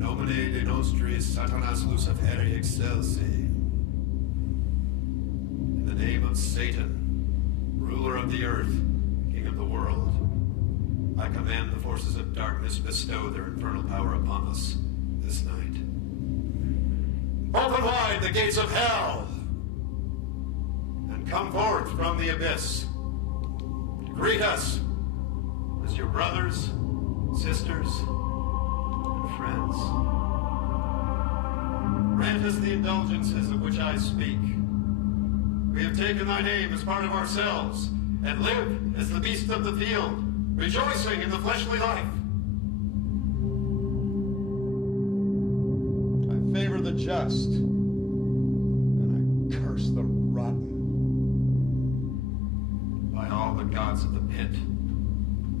nomine de nostris Satanas Luciferi excelsi. In the name of Satan, ruler of the earth, king of the world, I command the forces of darkness bestow their infernal power upon us this night. Open wide the gates of hell, and come forth from the abyss to greet us as your brothers, sisters, and friends. Grant us the indulgences of which I speak. We have taken thy name as part of ourselves, and live as the beasts of the field, rejoicing in the fleshly life. I favor the just, and I curse the rotten. By all the gods of the pit,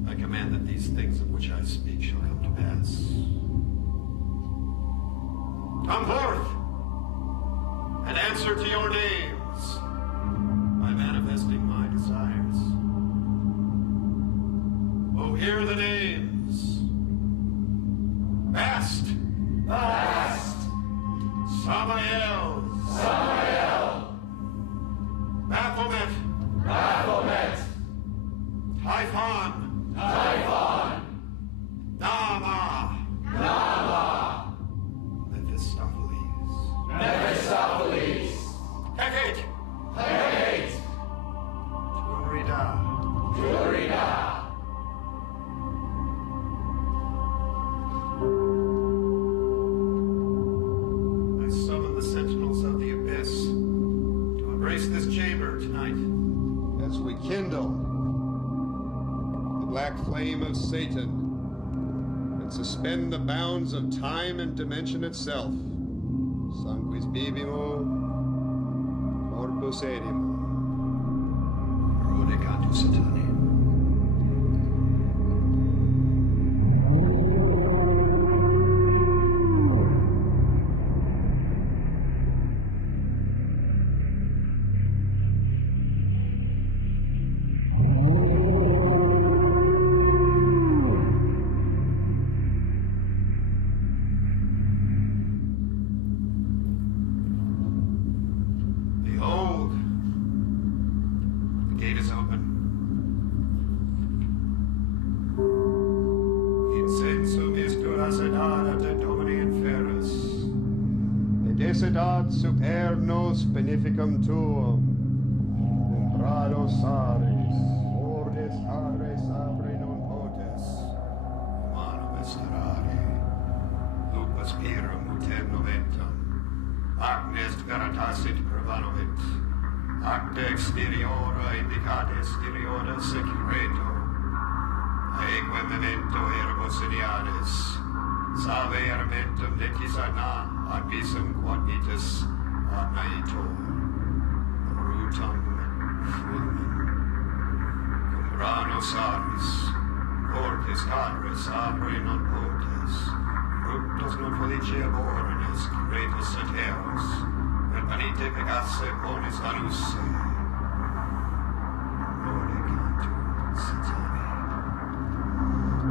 I command that these things of which I speak shall come to pass. Come forth, and answer to your names by manifesting my desires. Oh, hear the names. Bast. Bast. Samael. Samael. Baphomet. Baphomet. Typhon. Typhon. Nama. Nama. Mephistopheles. Mephistopheles. Hecate. Hecate. Turida. Turida. I summon the sentinels of the abyss to embrace this chamber tonight. As we kindle the black flame of Satan and suspend the bounds of time and dimension itself, sanguis bibimo, corpus edimo. Rodicantu Satani. Behold, the gate is open. Incensum istura sedada de Domini inferus. Et esedat super nos beneficum tuum, umbrados ares, ordes ares abre non potes. Humanum esterare, lupus pirum uter noventum, agnes veritasit prevanovit, acta exteriora indicata exteriora secreto, aeque memento ergo seniades, salve armentum decis ana, ad visum quod vitus ad naitor, brutum fulmen, cum ranos aris, cortes cadres abre non potes, fructus non feliceabor in es cretus et eos, per panite pegasse ponis anusse. Rodicantu Satani.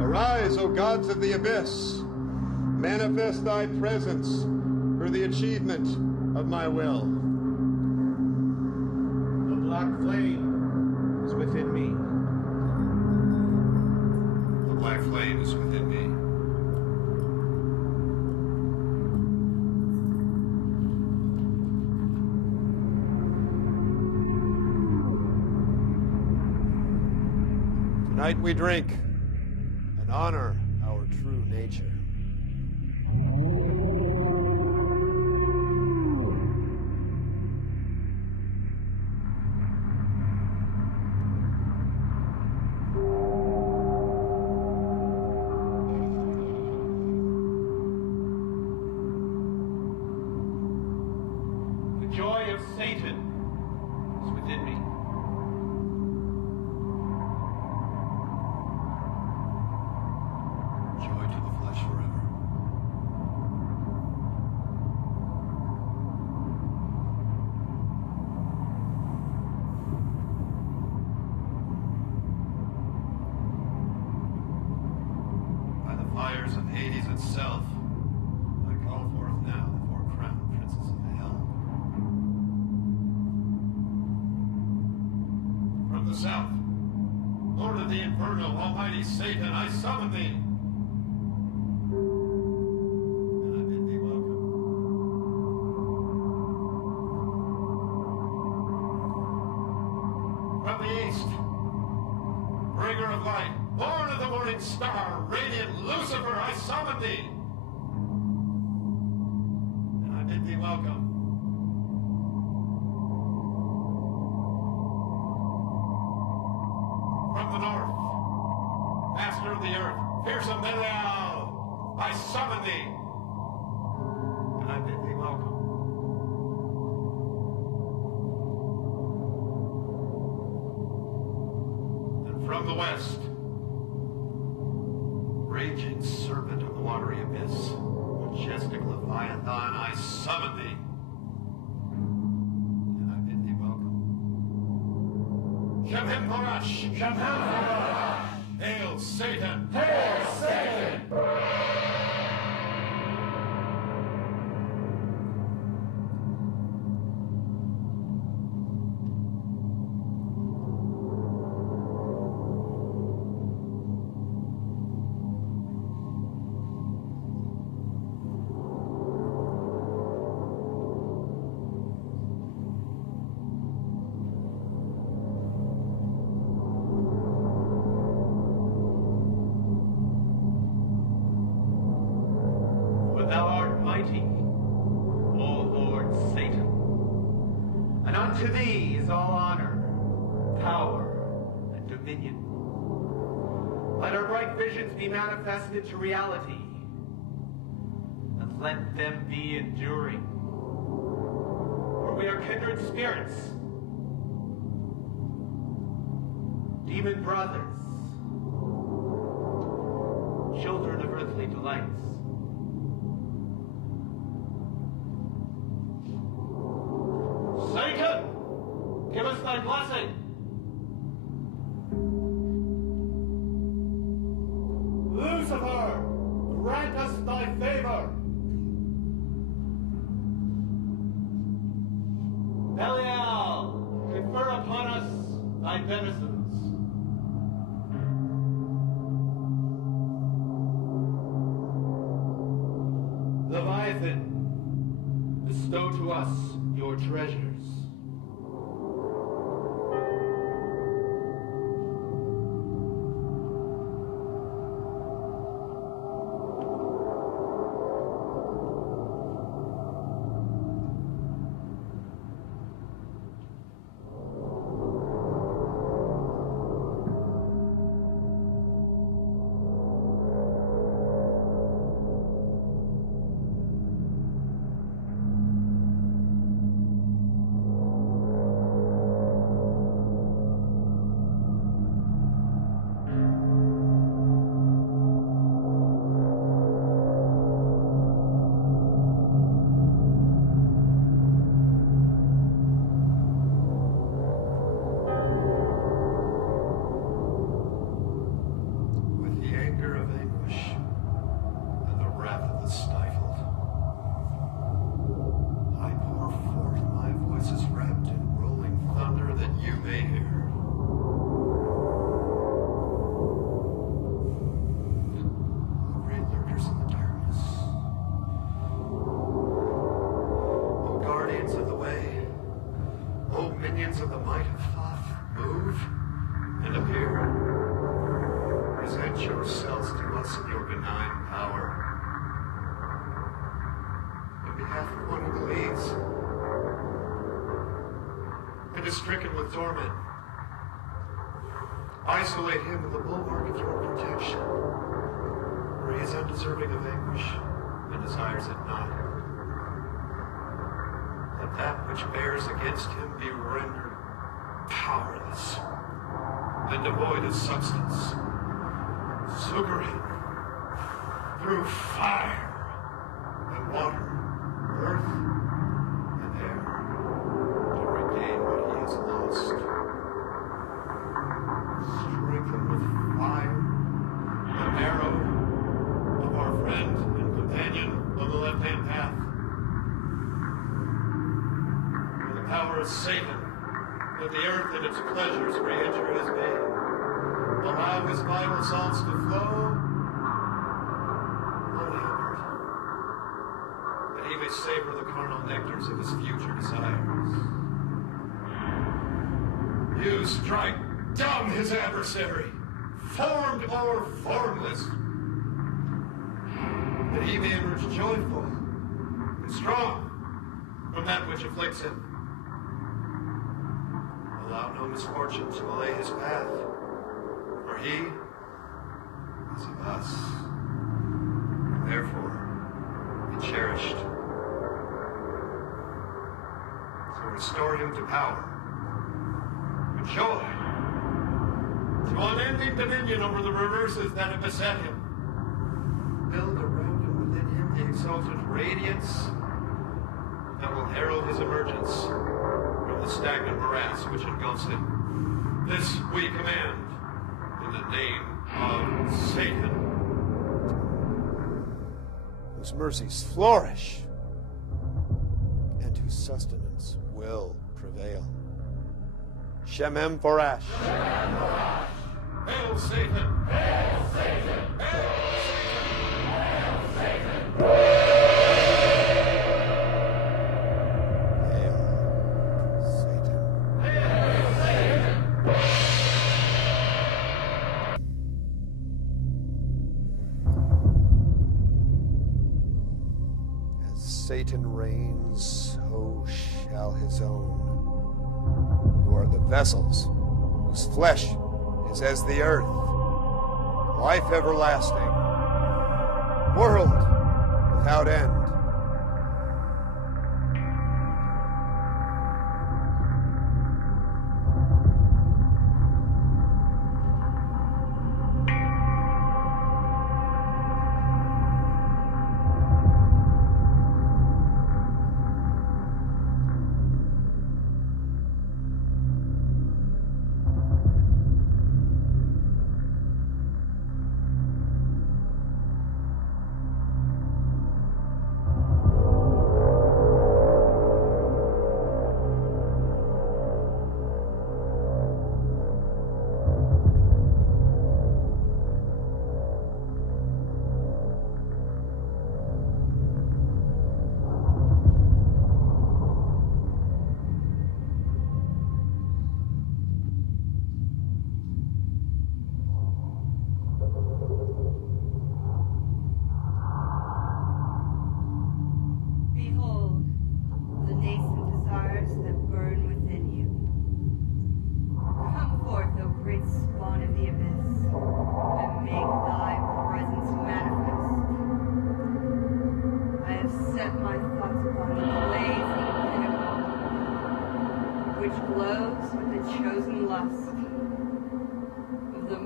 Arise, O gods of the abyss, manifest thy presence for the achievement of my will. The black flame is within me. The black flame is within me. Tonight we drink and honor our true nature. The joy of Satan is within me. Joy to the flesh forever. By the fires of Hades itself, the inferno, almighty Satan, I summon thee. And I bid thee welcome. From the east, bringer of light, born of the morning star, radiant Lucifer, I summon thee. And I bid thee welcome. From the north, master of the earth, fearsome Belial, I summon thee. And I bid thee welcome. And from the west, raging serpent of the watery abyss, majestic Leviathan, I summon thee. And I bid thee welcome. Shemhem Parash! Shemhem Parash! Hail Satan! Hail Satan! For thou art mighty, O Lord Satan, and unto thee is all honor, power, and dominion. Let our bright visions be manifested to reality, and let them be enduring. For we are kindred spirits, demon brothers, children of earthly delights. Satan, give us thy blessing. Lucifer, grant us thy favor. Belial, confer upon us thy beneficence. Leviathan, bestow to us your treasures. With the anger of anguish and the wrath of the stifled, I pour forth my voices wrapped in rolling thunder that you may hear. O great lurkers in the darkness, O guardians of the way, O minions of the might of Thoth, move and appear. Present yourselves to us in your benign power. On behalf of one who bleeds and is stricken with torment, isolate him in the bulwark of your protection, where he is undeserving of anguish and desires it not. Let that which bears against him be rendered powerless and devoid of substance. Sugar him through fire and water, earth and air, to regain what he has lost. Strengthen with fire the marrow of our friend and companion on the left-hand path. By the power of Satan, let the earth and its pleasures re-enter his being. allow his vital salts to flow, only upward, that he may savor the carnal nectars of his future desires. You strike dumb his adversary, formed or formless, that he may emerge joyful and strong from that which afflicts him. Allow no misfortune to allay his path, for he is of us, and therefore be cherished. So restore him to power, to joy, to unending dominion over the reverses that have beset him. Build around and within him the exalted radiance that will herald his emergence from the stagnant morass which engulfs him. This we command in the name of Satan, whose mercies flourish and whose sustenance will prevail. Shemem Forash. Hail Satan! Hail Satan! Hail Satan! Hail Satan! Hail Satan. As Satan reigns, so shall his own, who are the vessels whose flesh is as the earth, life everlasting, world without end.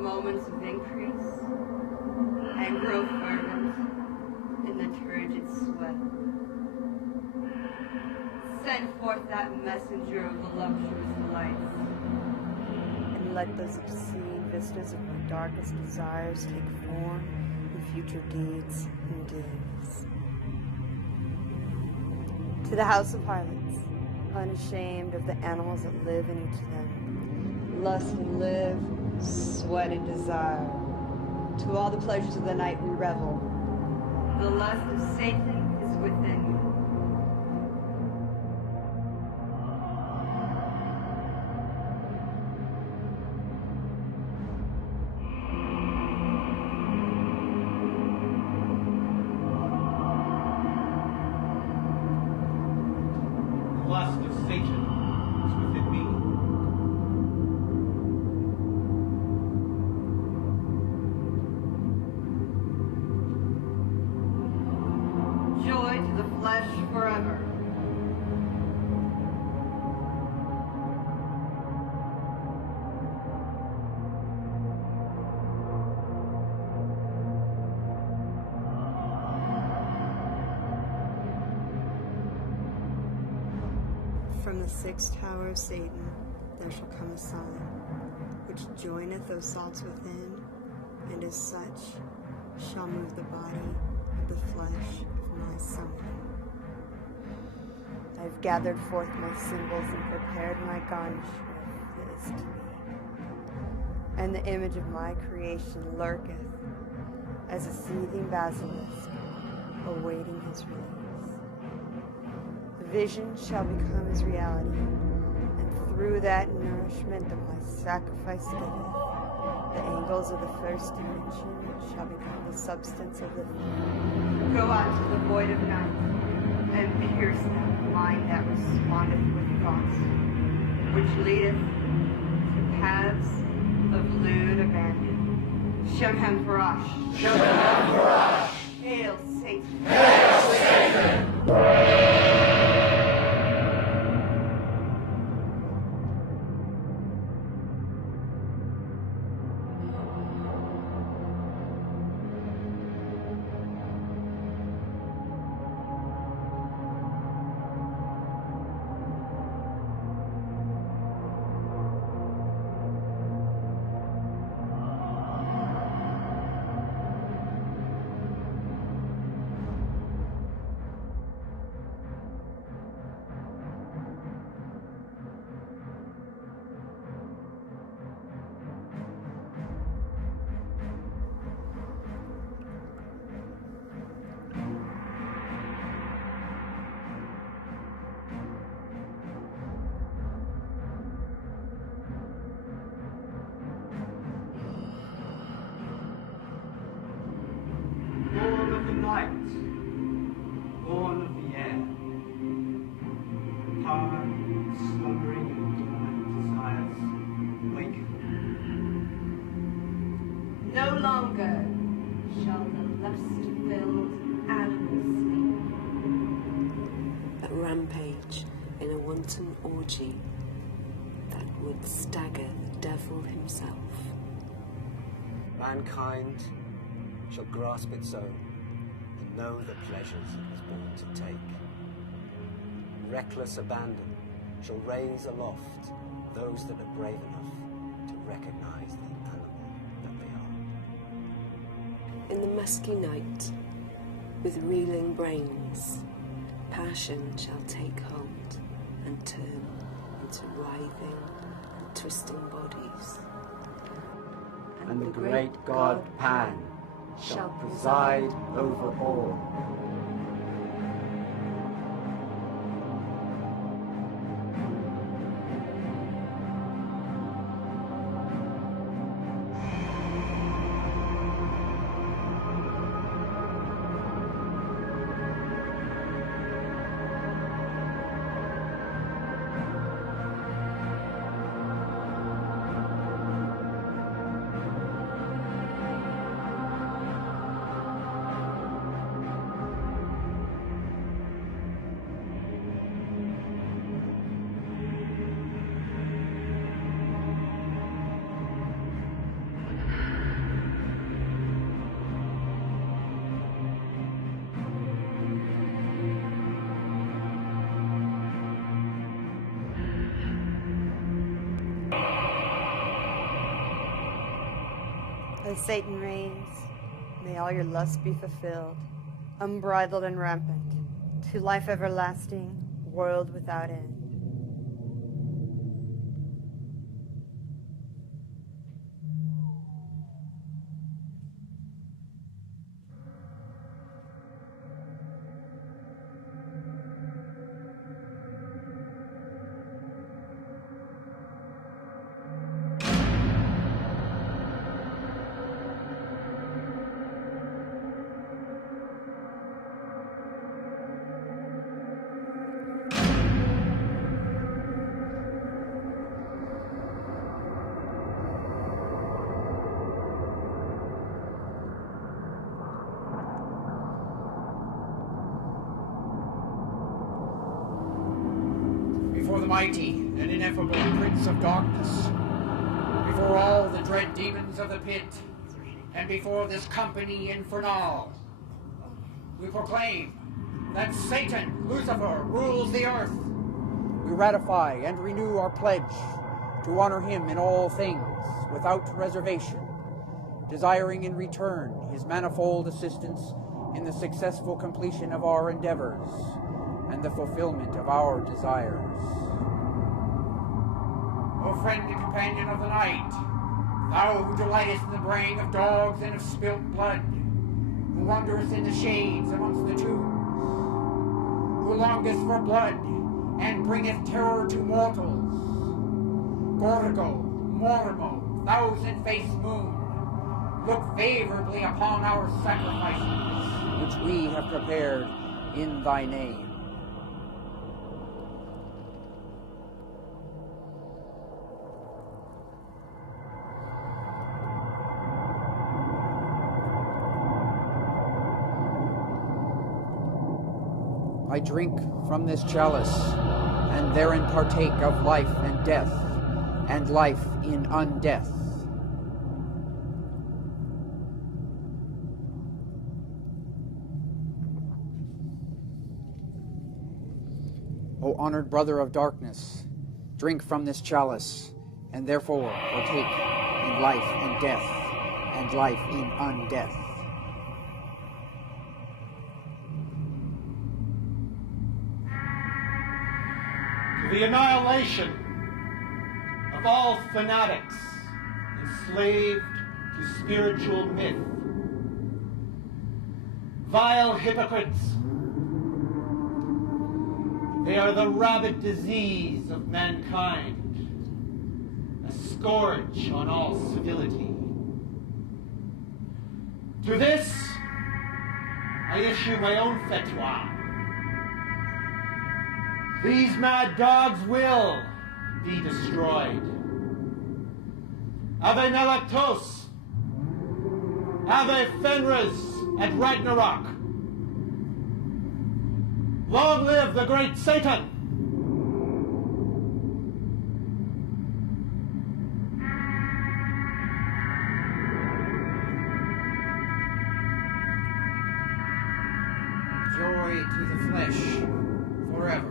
Moments of increase and grow fervent in the turgid sweat. Send forth that messenger of voluptuous delights, and let those obscene vistas of my darkest desires take form in future deeds and doings. To the house of harlots, unashamed of the animals that live in each of them, lust and live, sweat and desire. To all the pleasures of the night we revel. the lust of Satan is within you. The lust of Satan is within me. Joy to the flesh forever. From the sixth tower of Satan there shall come a sign, which joineth those salts within, and as such shall move the body of the flesh of my son. I have gathered forth my symbols and prepared my garnish with this to me. and the image of my creation lurketh as a seething basilisk, awaiting his release. The vision shall become his reality, and through that nourishment that my sacrifice giveth, the angles of the first dimension shall become the substance of the third. Go out to the void of night, and pierce that mind that respondeth with thoughts, which leadeth to paths of lewd abandon. Shemhem Parash. Shemhem Parash. Hail Satan. Hail Satan. Born of the night, born of the air, tired, slumbering and dormant desires, wake. No longer shall the lust-filled animals A rampage in a wanton orgy that would stagger the devil himself. Mankind shall grasp its own and know the pleasures it was born to take. Reckless abandon shall raise aloft those that are brave enough to recognize the animal that they are. In the musky night, with reeling brains, passion shall take hold and turn into writhing and twisting bodies. And the great god Pan shall preside over all. As Satan reigns, may all your lusts be fulfilled, unbridled and rampant, to life everlasting, world without end. Before the mighty and ineffable Prince of Darkness, before all the dread demons of the pit, and before this company infernal, we proclaim that Satan, Lucifer, rules the earth. We ratify and renew our pledge to honor him in all things, without reservation, desiring in return his manifold assistance in the successful completion of our endeavors and the fulfillment of our desires. O friend and companion of the night, Thou who delightest in the braying of dogs and of spilt blood, who wanderest in the shades amongst the tombs, who longest for blood and bringeth terror to mortals. Gorgo, Mormo, thousand-faced moon, look favorably upon our sacrifices, which we have prepared in thy name. I drink from this chalice, and therein partake of life and death, and life in undeath. O honored brother of darkness, drink from this chalice, and therefore partake in life and death, and life in undeath. To the annihilation of all fanatics enslaved to spiritual myth, vile hypocrites, they are the rabid disease of mankind, a scourge on all civility. To this, I issue my own fatwa. These mad dogs will be destroyed. Ave Nalactos, Ave Fenris at Ragnarok. Long live the great Satan! Joy to the flesh, forever.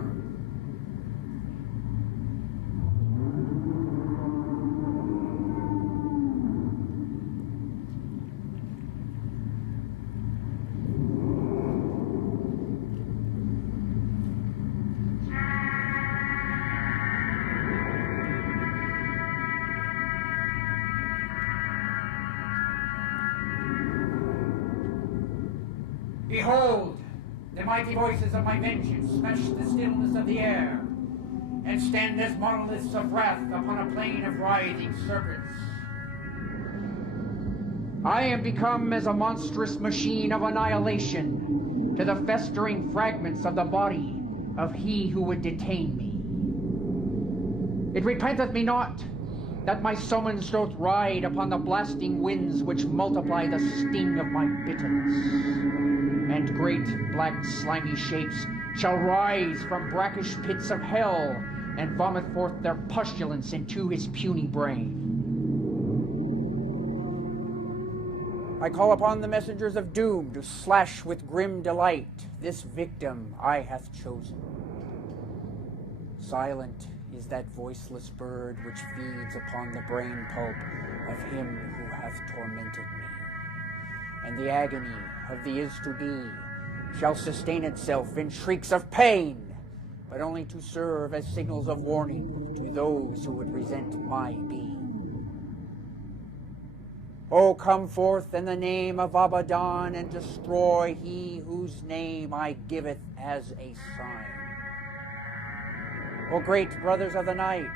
Behold, the mighty voices of my vengeance smash the stillness of the air, and stand as monoliths of wrath upon a plain of writhing serpents. I am become as a monstrous machine of annihilation to the festering fragments of the body of he who would detain me. It repenteth me not that my summons doth ride upon the blasting winds which multiply the sting of my bitterness. And great black slimy shapes shall rise from brackish pits of hell and vomit forth their pustulence into his puny brain. I call upon the messengers of doom to slash with grim delight this victim I hath chosen. Silent is that voiceless bird which feeds upon the brain pulp of him who hath tormented me. And the agony of the is-to-be shall sustain itself in shrieks of pain, but only to serve as signals of warning to those who would resent my being. O come forth in the name of Abaddon, and destroy he whose name I giveth as a sign. O great brothers of the night,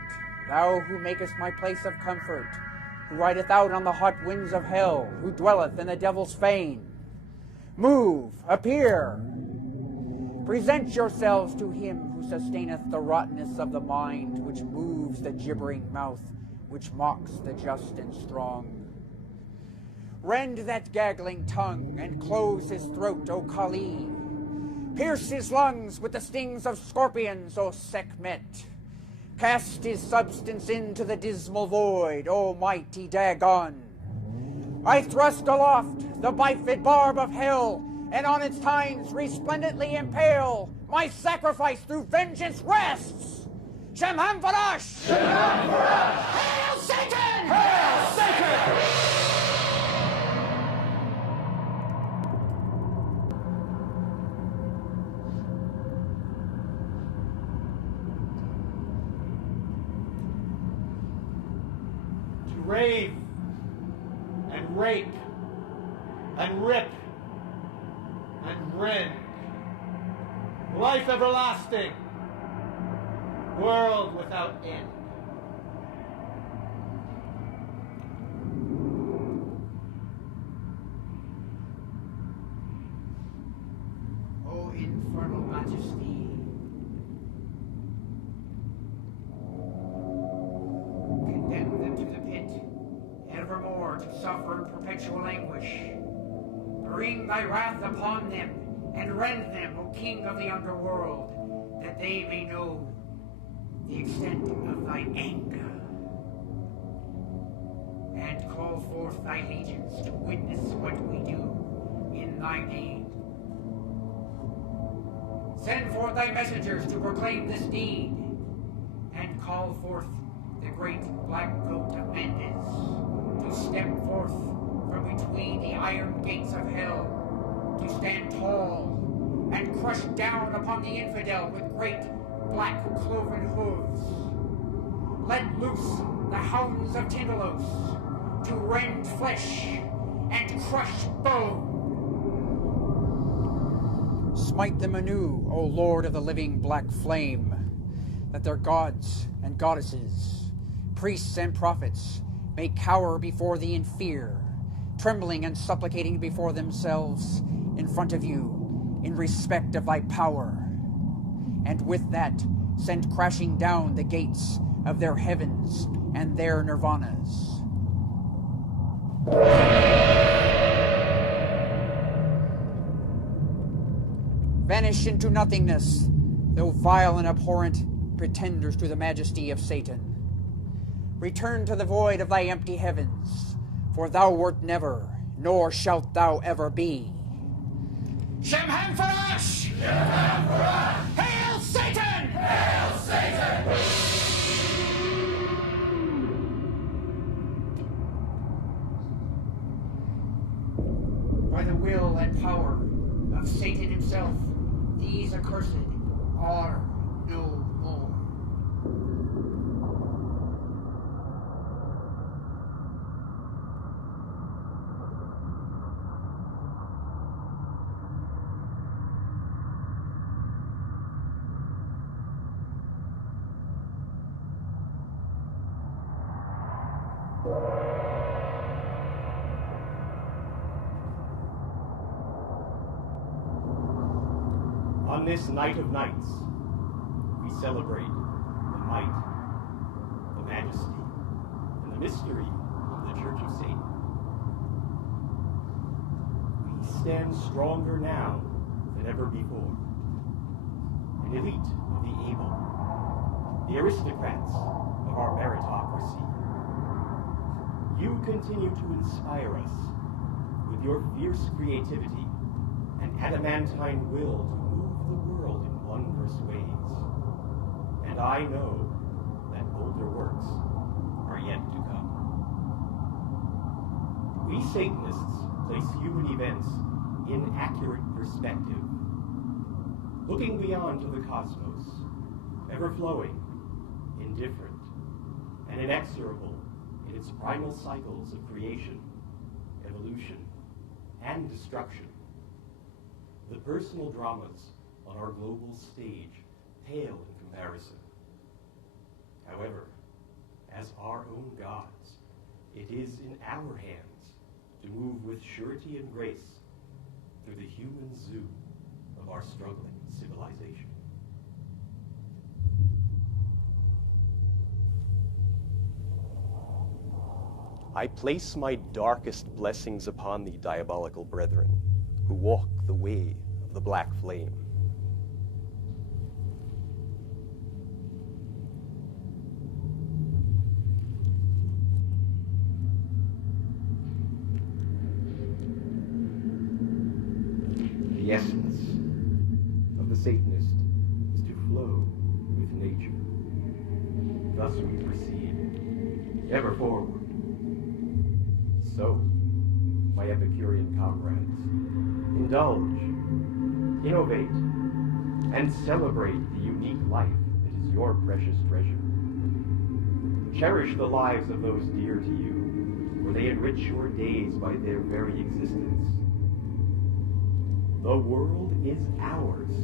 thou who makest my place of comfort, who rideth out on the hot winds of hell, who dwelleth in the devil's fane, move, appear. Present yourselves to him who sustaineth the rottenness of the mind, which moves the gibbering mouth, which mocks the just and strong. Rend that gaggling tongue, and close his throat, O Kali. Pierce his lungs with the stings of scorpions, O Sekhmet. Cast his substance into the dismal void, O mighty Dagon. I thrust aloft the bifid barb of hell, and on its tines resplendently impale my sacrifice through vengeance rests. Shemham Farash! Shemham Farash! Hail Satan! Hail Satan! Rave rape and rip and rend. Life everlasting, world without end. O infernal majesty, condemn them to the pit, evermore to suffer perpetual anguish. Bring thy wrath upon them, and rend them, O King of the underworld, that they may know the extent of thy anger. And call forth thy legions to witness what we do in thy name. Send forth thy messengers to proclaim this deed, and call forth the great black goat of Mendes to step forth from between the iron gates of hell, to stand tall and crush down upon the infidel with great black cloven hooves. Let loose the hounds of Tindalos to rend flesh and crush bone. Smite them anew, O Lord of the living black flame, that their gods and goddesses, priests and prophets, may cower before thee in fear, trembling and supplicating before themselves in front of you, in respect of thy power. And with that, send crashing down the gates of their heavens and their nirvanas. Vanish into nothingness, though vile and abhorrent pretenders to the majesty of Satan. Return to the void of thy empty heavens, for thou wert never, nor shalt thou ever be. Shemham Farash! Shemham Farash! Hail Satan! Hail Satan! By the will and power of Satan himself, these accursed are no more. On this night of nights, we celebrate the might, the majesty, and the mystery of the Church of Satan. We stand stronger now than ever before. An elite of the able, the aristocrats of our meritocracy. You continue to inspire us with your fierce creativity and adamantine will to move the world in wondrous ways. And I know that bolder works are yet to come. We Satanists place human events in accurate perspective, looking beyond to the cosmos, ever-flowing, indifferent, and inexorable in its primal cycles of creation, evolution, and destruction. The personal dramas on our global stage pale in comparison. However, as our own gods, it is in our hands to move with surety and grace through the human zoo of our struggling civilization. I place my darkest blessings upon thee, diabolical brethren, who walk the way of the black flame. The essence of the Satanist is to flow with nature. Thus we proceed, ever forward. So, my Epicurean comrades, indulge, innovate, and celebrate the unique life that is your precious treasure. Cherish the lives of those dear to you who for they enrich your days by their very existence. The world is ours,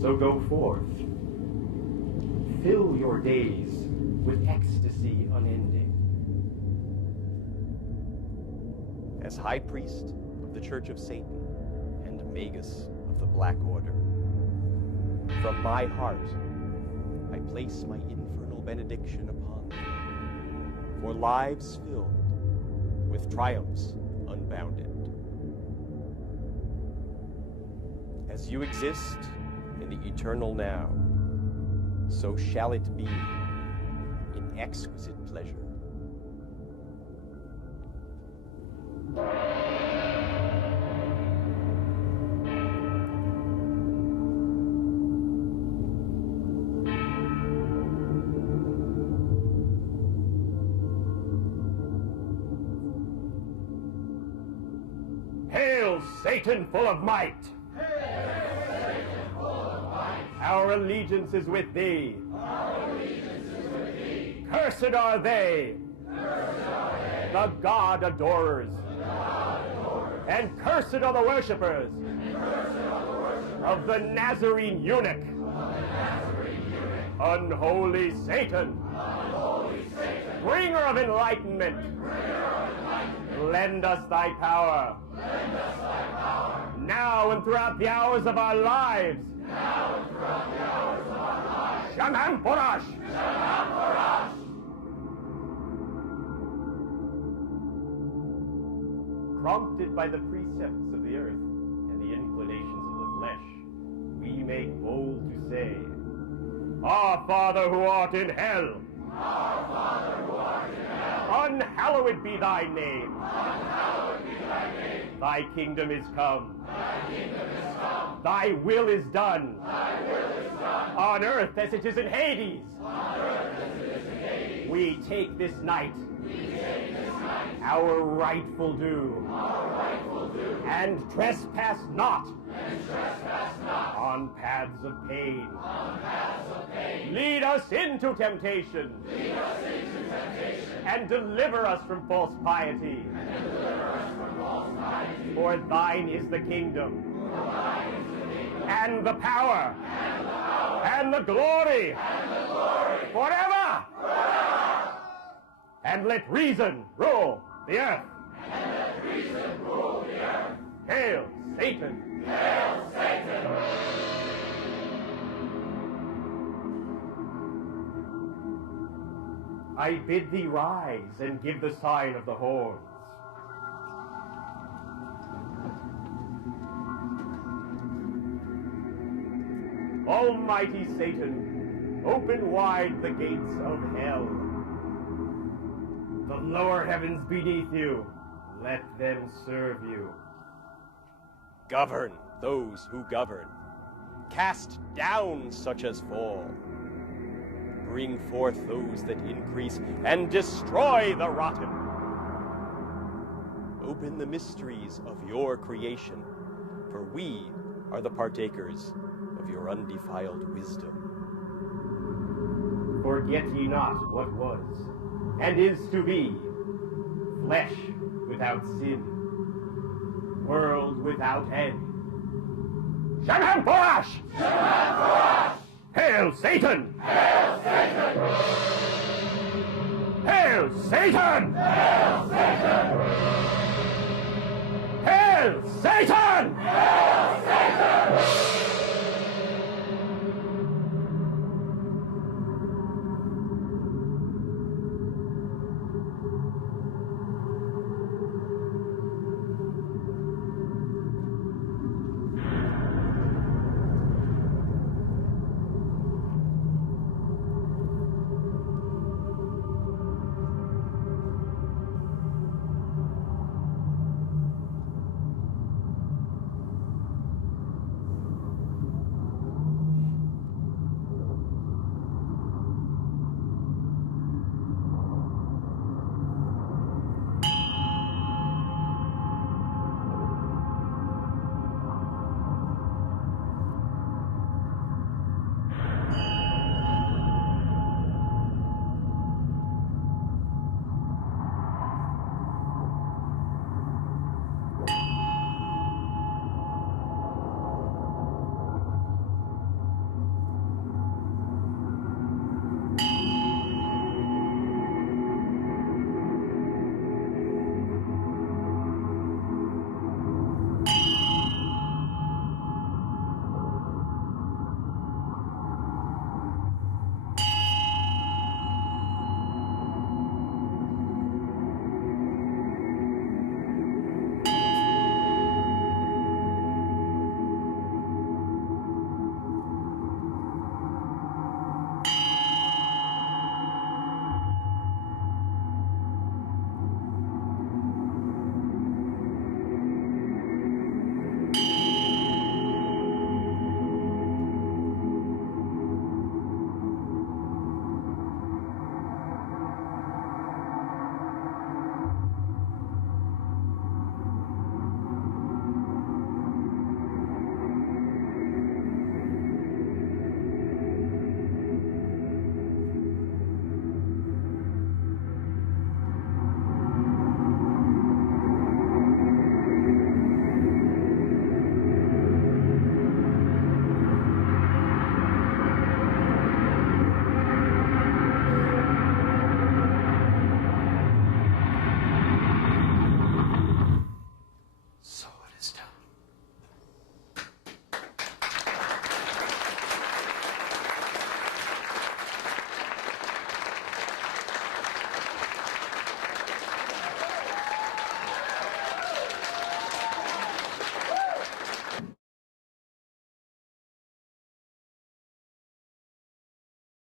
so go forth. Fill your days with ecstasy unending. As High Priest of the Church of Satan and Magus of the Black Order, from my heart I place my infernal benediction upon them, for lives filled with triumphs unbounded. As you exist in the eternal now, so shall it be in exquisite pleasure. Hail, Satan full of might! Our allegiance is with thee. Cursed are they. The God adorers. And cursed are the worshippers of the Nazarene eunuch. Unholy Satan. Bringer of enlightenment. Lend us thy power. Now and throughout the hours of our lives. Shaman Porash! Prompted by the precepts of the earth and the inclinations of the flesh, we make bold to say, Our Father who art in hell, unhallowed be thy name. Thy kingdom is come. Thy will is done. On earth as it is in Hades. We take this night our rightful due, and trespass not on paths of pain. Lead us into temptation, and deliver us from false piety. For thine is the kingdom, and the power, and the glory, forever! And let reason rule the earth. Hail, Satan! Hail, Satan! I bid thee rise and give the sign of the horns. Almighty Satan, open wide the gates of hell. The lower heavens beneath you, let them serve you. Govern those who govern. Cast down such as fall. Bring forth those that increase, and destroy the rotten. Open the mysteries of your creation, for we are the partakers of your undefiled wisdom. Forget ye not what was, and is to be, flesh without sin, world without end. Shaman Porash! Shaman Porash! Hail Satan! Hail Satan! Hail Satan! Hail Satan! Hail Satan! Hail